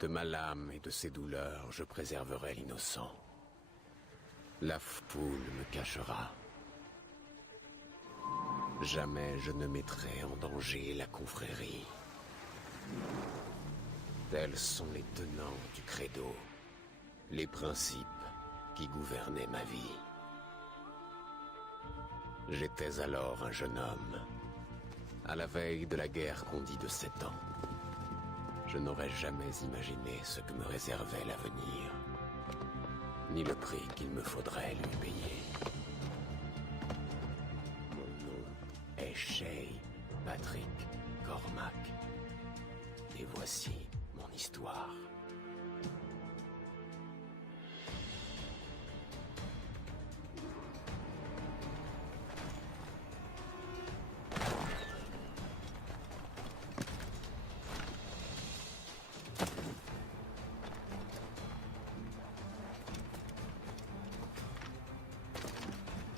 De ma lame et de ses douleurs, je préserverai l'innocent. La foule me cachera. Jamais je ne mettrai en danger la confrérie. Tels sont les tenants du credo, les principes qui gouvernaient ma vie. J'étais alors un jeune homme, à la veille de la guerre qu'on dit de 7 ans. Je n'aurais jamais imaginé ce que me réservait l'avenir, ni le prix qu'il me faudrait lui payer. Mon nom est Shay Patrick Cormac, et voici mon histoire.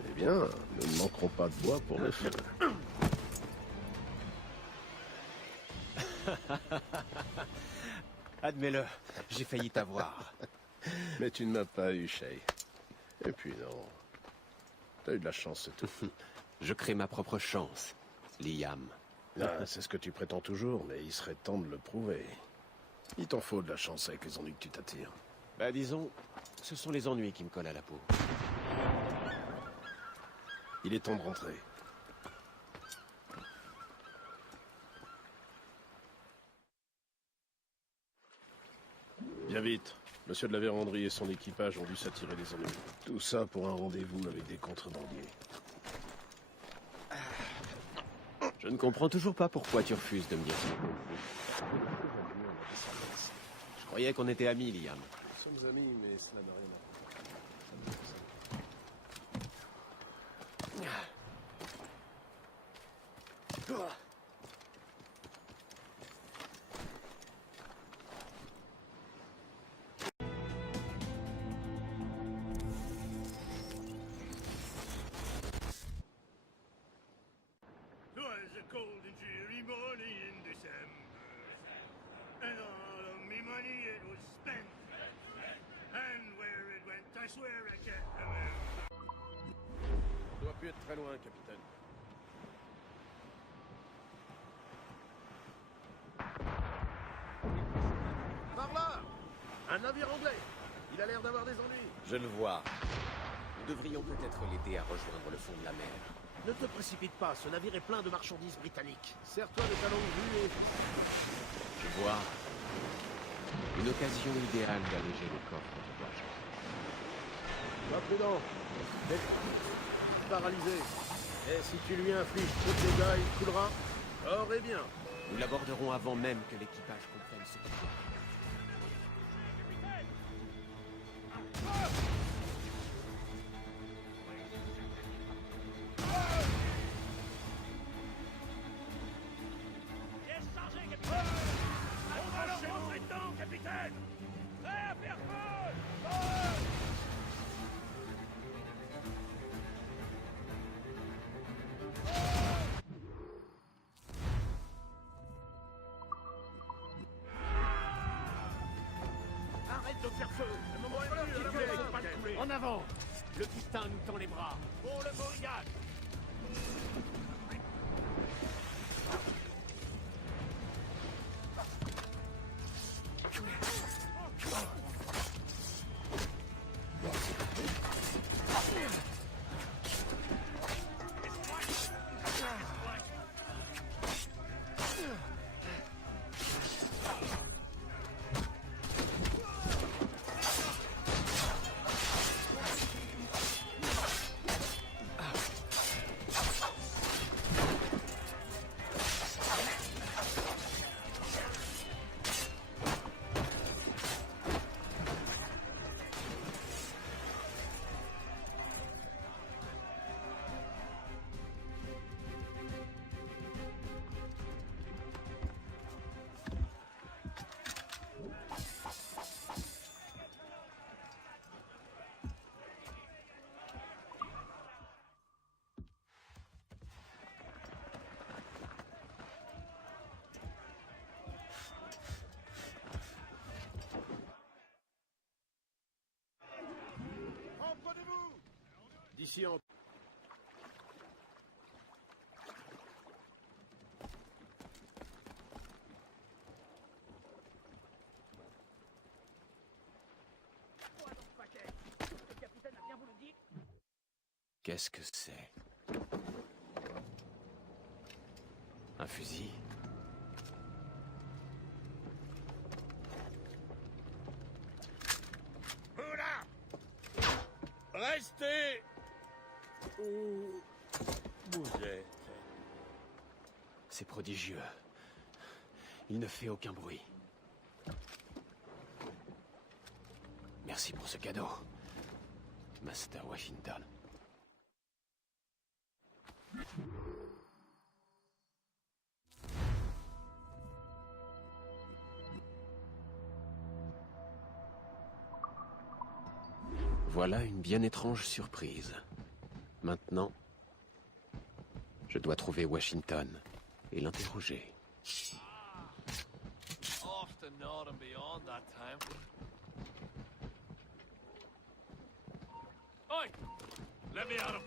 Eh bien, nous ne manquerons pas de bois pour le feu. Admets-le, j'ai failli t'avoir. Mais tu ne m'as pas eu, Shay. Et puis non. T'as eu de la chance, c'est tout. Je crée ma propre chance, Liam. Ah, c'est ce que tu prétends toujours, mais il serait temps de le prouver. Il t'en faut de la chance avec les ennuis que tu t'attires. Bah disons, ce sont les ennuis qui me collent à la peau. Il est temps de rentrer. Bien vite. Monsieur de la Vérandrie et son équipage ont dû s'attirer des ennuis. Tout ça pour un rendez-vous avec des contrebandiers. Je ne comprends toujours pas pourquoi tu refuses de me dire ça. Je croyais qu'on était amis, Liam. Nous sommes amis, mais cela n'a rien à voir. Twas a cold and dreary morning in December, and all of me money it was spent. And where it went, I swear I can't remember. On doit plus être très loin, capitaine. Par là! Un navire anglais! Il a l'air d'avoir des ennuis. Je le vois. Nous devrions peut-être l'aider à rejoindre le fond de la mer. Ne te précipite pas, ce navire est plein de marchandises britanniques. Serre-toi de ta longue vue et... Je vois. Une occasion idéale d'alléger le coffre de l'argent. Sois prudent. T'es paralysé. Et si tu lui infliges trop de dégâts, il coulera. Or et bien. Nous l'aborderons avant même que l'équipage comprenne ce qu'il y a. On va leur rentrer dedans, capitaine! Prêt à faire feu! Arrête de faire feu. Le moment est venu, pas de couler. En avant! Le pistin nous tend les bras. Pour le Mauriac. D'ici en... Qu'est-ce que c'est? Un fusil? Oula! Restez où vous êtes. C'est prodigieux. Il ne fait aucun bruit. Merci pour ce cadeau, Master Washington. Voilà une bien étrange surprise. Maintenant, je dois trouver Washington et l'interroger. Off the north and beyond that time. Oi! Let me at him!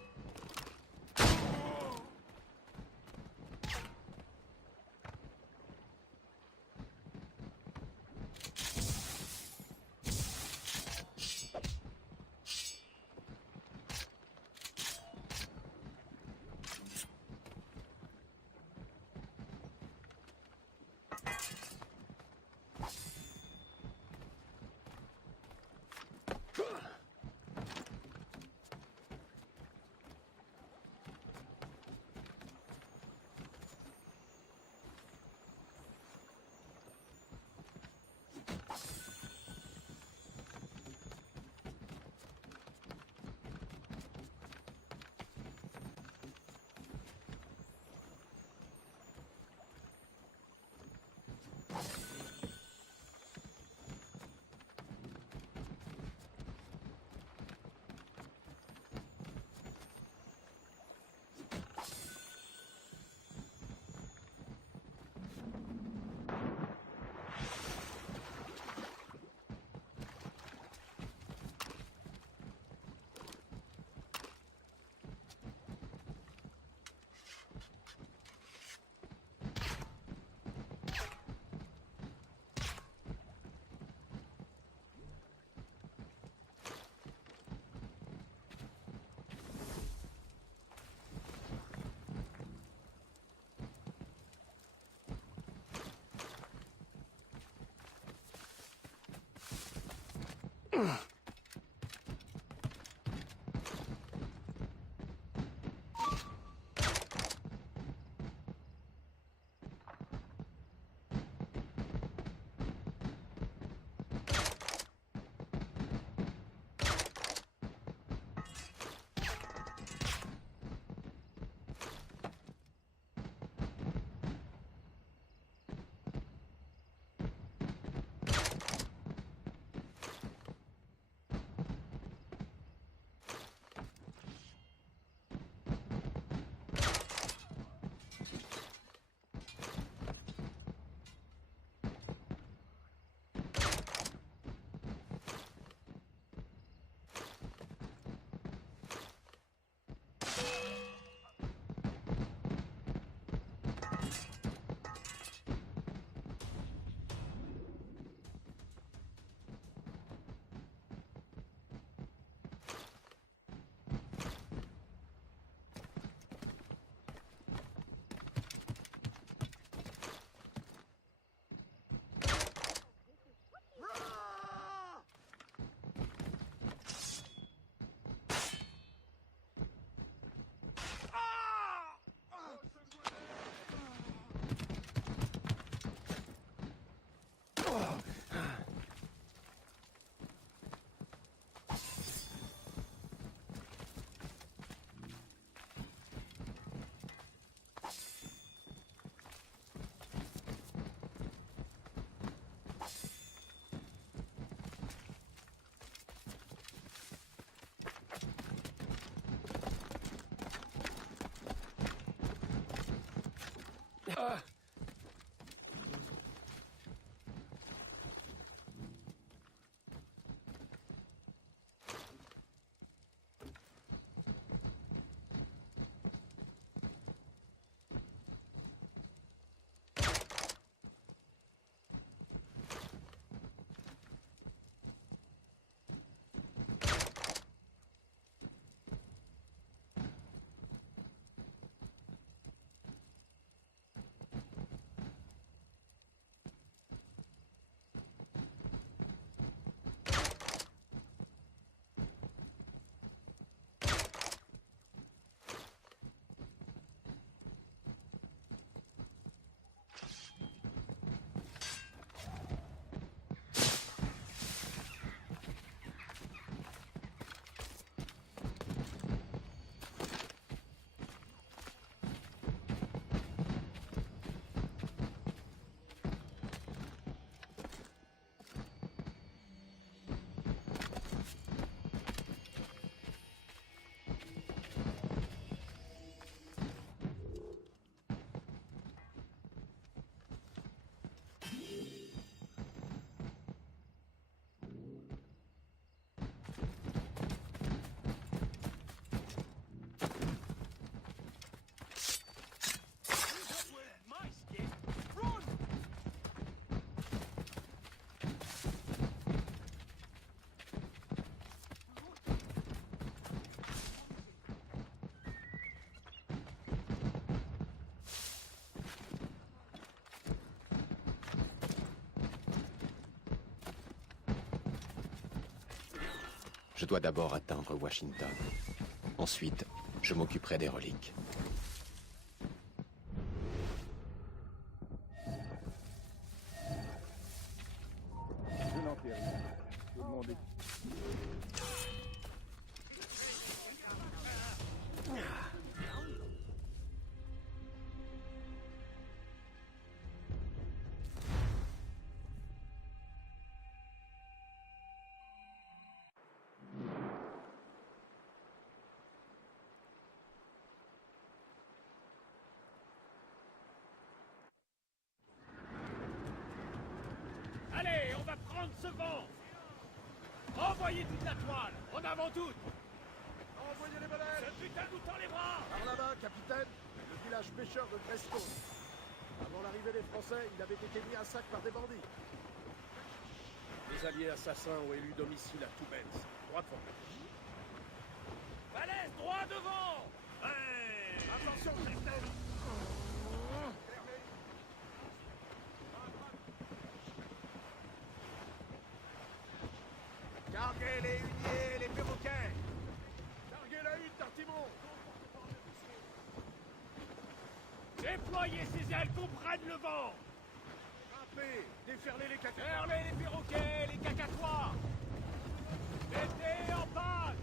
Je dois d'abord atteindre Washington. Ensuite, je m'occuperai des reliques. Je n'en sais rien. Faut demander. Allez, on va prendre ce vent. Envoyez toute la toile. En avant toute. Envoyez les baleines. Ce putain nous tend les bras. Par là-bas, capitaine, le village pêcheur de Crestone. Avant l'arrivée des Français, il avait été mis à sac par des bandits. Les alliés assassins ont élu domicile à Toubens, droit devant. Balèze, droit devant. Ouais. Attention, capitaine. Carguez les huniers, les perroquets. Carguez la hutte, Tartimon. Déployez ces ailes qu'on prenne le vent. Grimpez, déferlez les cacatois. Fermez les perroquets, les cacatois. Mettez en panne.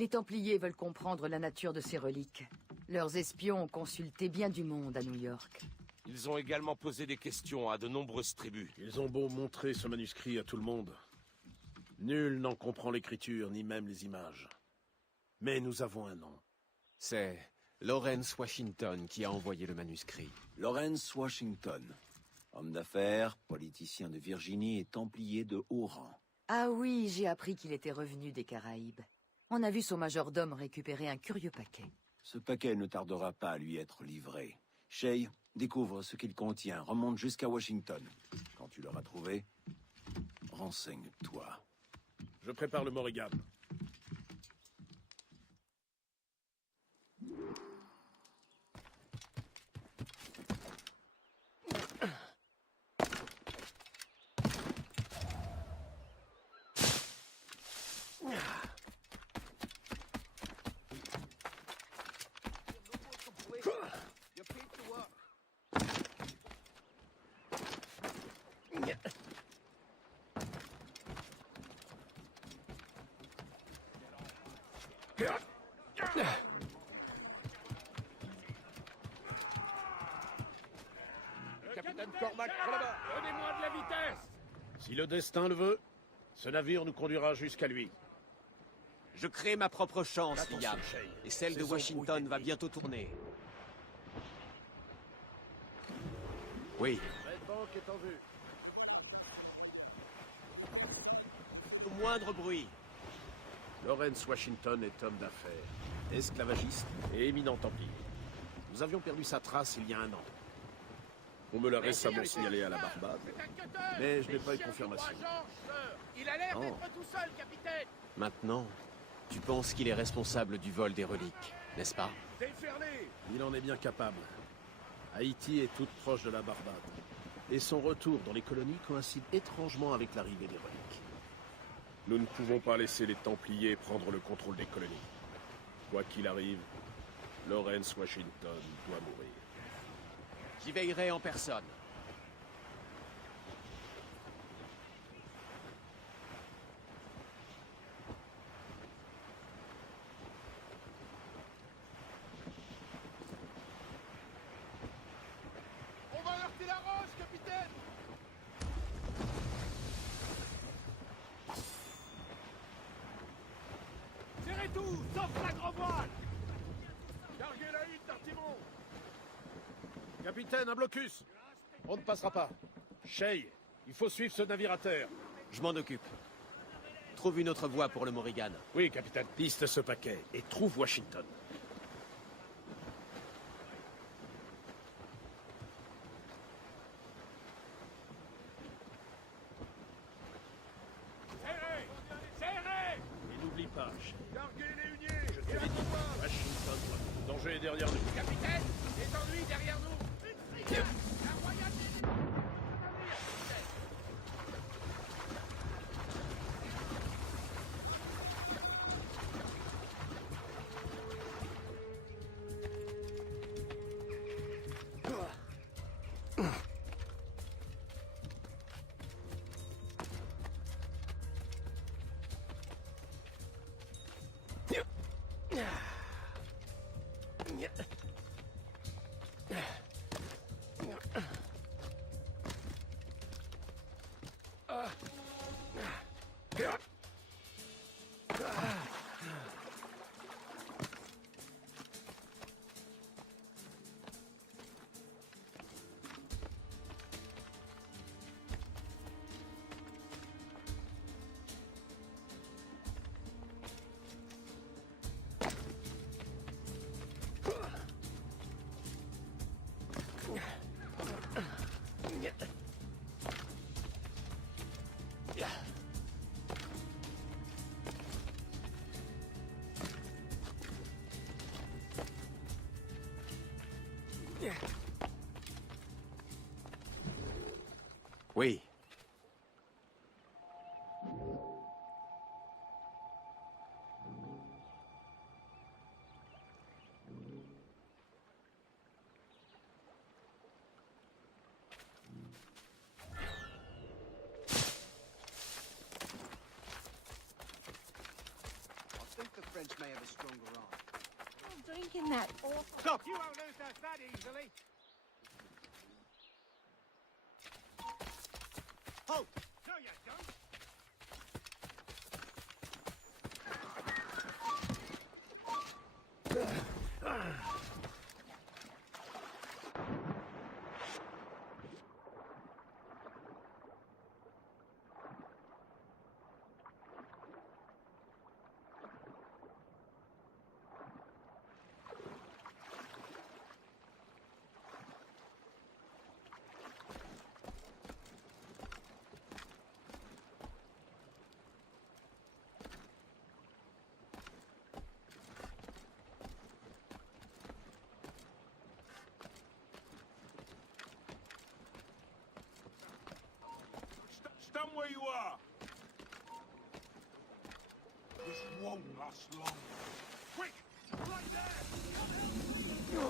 Les Templiers veulent comprendre la nature de ces reliques. Leurs espions ont consulté bien du monde à New York. Ils ont également posé des questions à de nombreuses tribus. Ils ont beau montrer ce manuscrit à tout le monde. Nul n'en comprend l'écriture, ni même les images. Mais nous avons un nom. C'est Lawrence Washington qui a envoyé le manuscrit. Lawrence Washington. Homme d'affaires, politicien de Virginie et templier de haut rang. Ah oui, j'ai appris qu'il était revenu des Caraïbes. On a vu son majordome récupérer un curieux paquet. Ce paquet ne tardera pas à lui être livré. Shay, découvre ce qu'il contient, remonte jusqu'à Washington. Quand tu l'auras trouvé, renseigne-toi. Je prépare le Morrigan. Capitaine Cormac, par là-bas. Donnez-moi de la vitesse. Si le destin le veut, ce navire nous conduira jusqu'à lui. Je crée ma propre chance, Attention, Liam. Shay. Et celle de Saison Washington va brouillée. bientôt tourner. Oui, Red Bank est en vue. au moindre bruit. Lawrence Washington est homme d'affaires, esclavagiste et éminent templier. Nous avions perdu sa trace il y a un an. On me l'a récemment signalé à la Barbade, mais je n'ai pas eu confirmation. Il a l'air Non. d'être tout seul, capitaine. Maintenant, tu penses qu'il est responsable du vol des reliques, n'est-ce pas? Déferlez. Il en est bien capable. Haïti est toute proche de la Barbade, et son retour dans les colonies coïncide étrangement avec l'arrivée des reliques. Nous ne pouvons pas laisser les Templiers prendre le contrôle des colonies. Quoi qu'il arrive, Lawrence Washington doit mourir. J'y veillerai en personne. On va heurter la roche, capitaine. Serrez tout, sauf la grand voile. Carguez la hutte d'Artimon. Capitaine, un blocus! On ne passera pas. Shay, il faut suivre ce navire à terre. Je m'en occupe. Trouve une autre voie pour le Morrigan. Oui, capitaine. Piste ce paquet et trouve Washington. Serrez, serrez. Et n'oublie pas, Shay, Carguez les huniers. je te l'ai dit, Washington, le danger est derrière nous. Capitaine, détends-lui derrière nous. La royale des... Oui. I think the French may have a stronger arm. I'm drinking that awful. Stop! You won't lose us that easily. Halt! No, you don't. Stand where you are! This won't last long. Quick! Right there!